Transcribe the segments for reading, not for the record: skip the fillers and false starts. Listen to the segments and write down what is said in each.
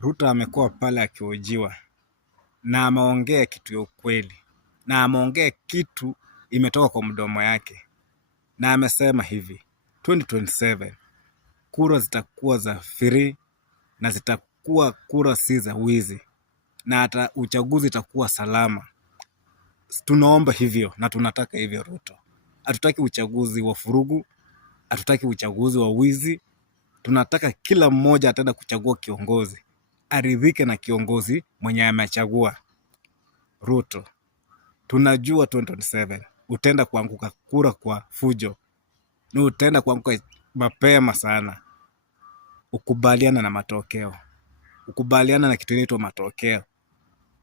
Ruto amekuwa pale akihojiwa na ameongea kitu ya ukweli, na ameongea kitu imetoka kwa mdomo yake, na amesema hivi 2027 kura zitakuwa za free na zitakuwa kura si za wizi, na hata uchaguzi itakuwa salama. Tunaomba hivyo na tunataka hivyo Ruto. Hatutaki uchaguzi wa furugu, hatutaki uchaguzi wa wizi. Tunataka kila mmoja ataenda kuchagua kiongozi aridhike na kiongozi mwenye amechagua. Ruto, tunajua 2027 utaenda kuanguka kura kwa fujo, na utaenda kuanguka mapema sana. Ukubaliana na matokeo, ukubaliana na kitu inaitwa matokeo.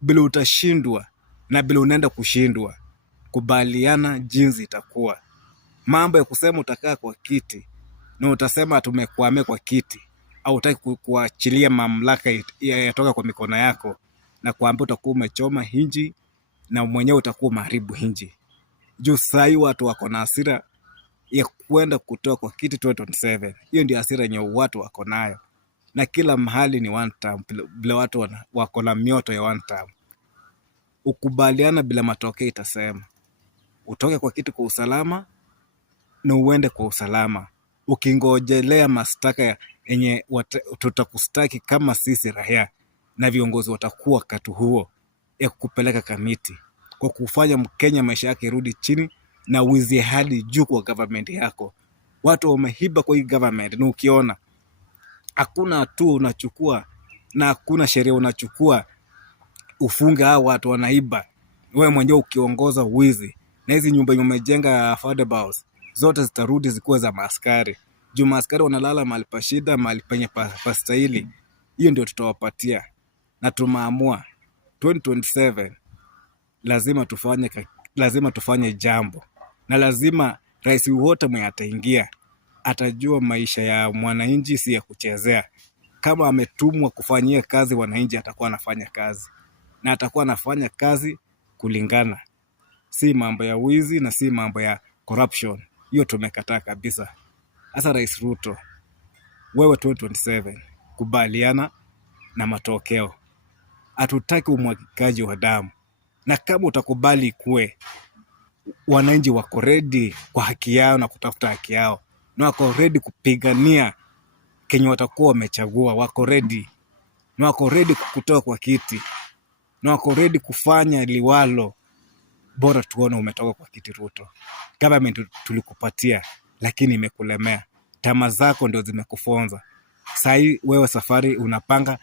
Bila utashindwa na bila unaenda kushindwa, kubaliana jinsi itakuwa. Mambo ya kusema utakaa kwa kiti na utasema tumekwamia kwa kiti, au utaki kuachilia mamlaka yatoka kwa mikono yako, na kuambia utakuwa umechoma hinji na mwenyewe utakuwa maharibu hinji. Juu sahi watu wako na hasira ya kwenda kutoa kwa kiti 2027. Hiyo ndio hasira yenye watu wako nayo, na kila mahali ni one term, bila watu wako na mioto ya one term. Ukubaliana bila matokeo itasema utoke kwa kiti kwa usalama na uende kwa usalama, ukingojelea mastaka yenye tutakustaki kama sisi raia, na viongozi watakuwa katu huo ya kukupeleka kamiti, kwa kufanya Mkenya maisha yake rudi chini na wizi hadi juu kwa government yako. Watu wamehiba kwa hii government, na ukiona hakuna hatua unachukua na hakuna sheria unachukua ufunge hao watu wanaiba, wewe mwenyewe ukiongoza wizi, na hizi nyumba umejenga affordable house zote zitarudi zikuwe za maaskari. Juu maaskari wanalala mahali pa shida, mahali penye pastahili. Hiyo ndio tutawapatia, na tumeamua 2027 lazima tufanye jambo, na lazima rais wote mwenye ataingia atajua maisha ya mwananchi si ya kuchezea. Kama ametumwa kufanyia kazi wananchi, atakuwa anafanya kazi, na atakuwa anafanya kazi kulingana, si mambo ya wizi na si mambo ya corruption. Hiyo tumekataa kabisa. Sasa Rais Ruto, wewe 2027 kubaliana na matokeo. Hatutaki umwagikaji wa damu, na kama utakubali kuwe wananchi wako ready kwa haki yao na kutafuta haki yao, na wako ready kupigania kenye watakuwa wamechagua, wako ready, na wako ready kukutoa kwa kiti, na wako ready kufanya liwalo, bora tuone umetoka kwa kiti Ruto. Government tulikupatia lakini imekulemea, tamaa zako ndio zimekufonza. Sasa wewe safari unapanga